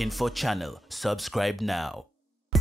Info Channel. Subscribe now.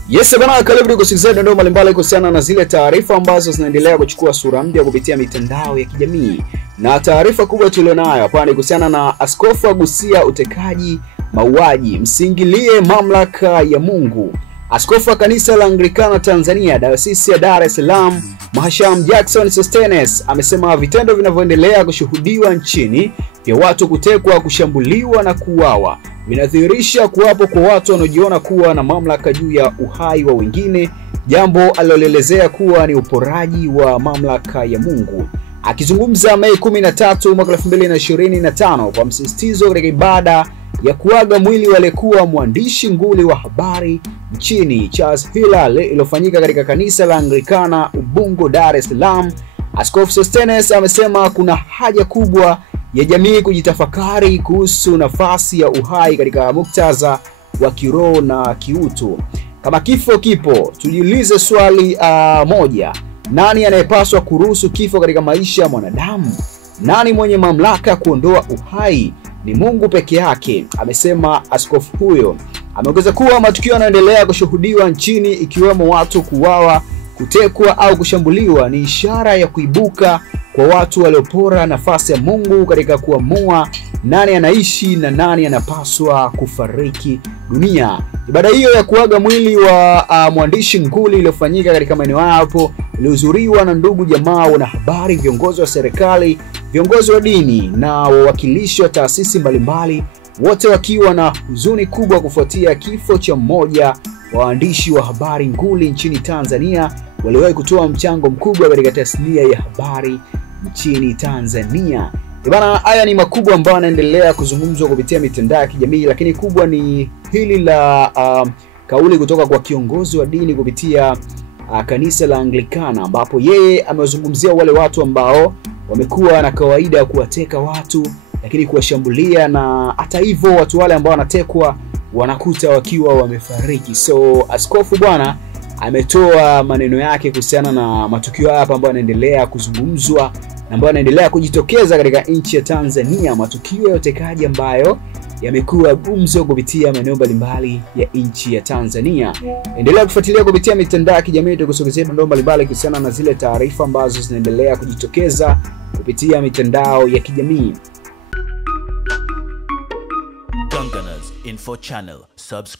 Yes bana, karibu kusikiliza dondoo mbalimbali kuhusiana na zile taarifa ambazo zinaendelea kuchukua sura mpya kupitia mitandao ya kijamii. Na taarifa kubwa tulionayo hapa ni kuhusiana na askofu agusia utekaji, mauaji, msingilie mamlaka ya Mungu. Askofu wa kanisa la Anglikana Tanzania Dayosisi ya Dar es Salaam, Mhashamu Jackson Sostenes amesema vitendo vinavyoendelea kushuhudiwa nchini vya watu kutekwa, kushambuliwa na kuuawa vinadhihirisha kuwapo kwa watu wanaojiona kuwa na mamlaka juu ya uhai wa wengine, jambo aliloelezea kuwa ni uporaji wa mamlaka ya Mungu. Akizungumza Mei 13 mwaka 2025 kwa msisitizo katika ibada ya kuaga mwili wa aliyekuwa mwandishi nguli wa habari nchini Charles Hilary iliyofanyika katika kanisa la Anglikana Ubungo, Dar es Salaam, Askofu Sostenes amesema kuna haja kubwa ya jamii kujitafakari kuhusu nafasi ya uhai katika muktadha wa kiroho na kiutu. Kama kifo kipo, tujiulize swali moja: nani anayepaswa kuruhusu kifo katika maisha ya mwanadamu? Nani mwenye mamlaka kuondoa uhai? Ni Mungu peke yake, amesema askofu huyo. Ameongeza kuwa matukio yanayoendelea kushuhudiwa nchini ikiwemo watu kuuawa, kutekwa au kushambuliwa ni ishara ya kuibuka kwa watu waliopora nafasi ya Mungu katika kuamua nani anaishi na nani anapaswa kufariki dunia. Ibada hiyo ya kuaga mwili wa mwandishi nguli iliyofanyika katika maeneo hapo ilihudhuriwa na ndugu, jamaa, wanahabari, viongozi wa serikali, viongozi wa dini na wawakilishi wa taasisi mbalimbali, wote wakiwa na huzuni kubwa kufuatia kifo cha mmoja wa waandishi wa habari nguli nchini Tanzania waliwahi kutoa mchango mkubwa katika tasnia ya habari nchini Tanzania. Bana, haya ni makubwa ambayo yanaendelea kuzungumzwa kupitia mitandao ya kijamii, lakini kubwa ni hili la kauli kutoka kwa kiongozi wa dini kupitia kanisa la Anglikana, ambapo yeye amezungumzia wale watu ambao wamekuwa na kawaida ya kuwateka watu lakini kuwashambulia, na hata hivyo watu wale ambao wanatekwa wanakuta wakiwa wamefariki. So askofu bwana ametoa maneno yake kuhusiana na matukio hapa ambayo yanaendelea kuzungumzwa na ambayo yanaendelea kujitokeza katika nchi ya Tanzania, matukio ya utekaji ambayo yamekuwa gumzo kupitia maeneo mbalimbali ya nchi ya Tanzania. Endelea kufuatilia kupitia mitandao ya kijamii tukusogezea dondoo mbalimbali kuhusiana na zile taarifa ambazo zinaendelea kujitokeza kupitia mitandao ya kijamii. Gungunners Info Channel. Subscribe.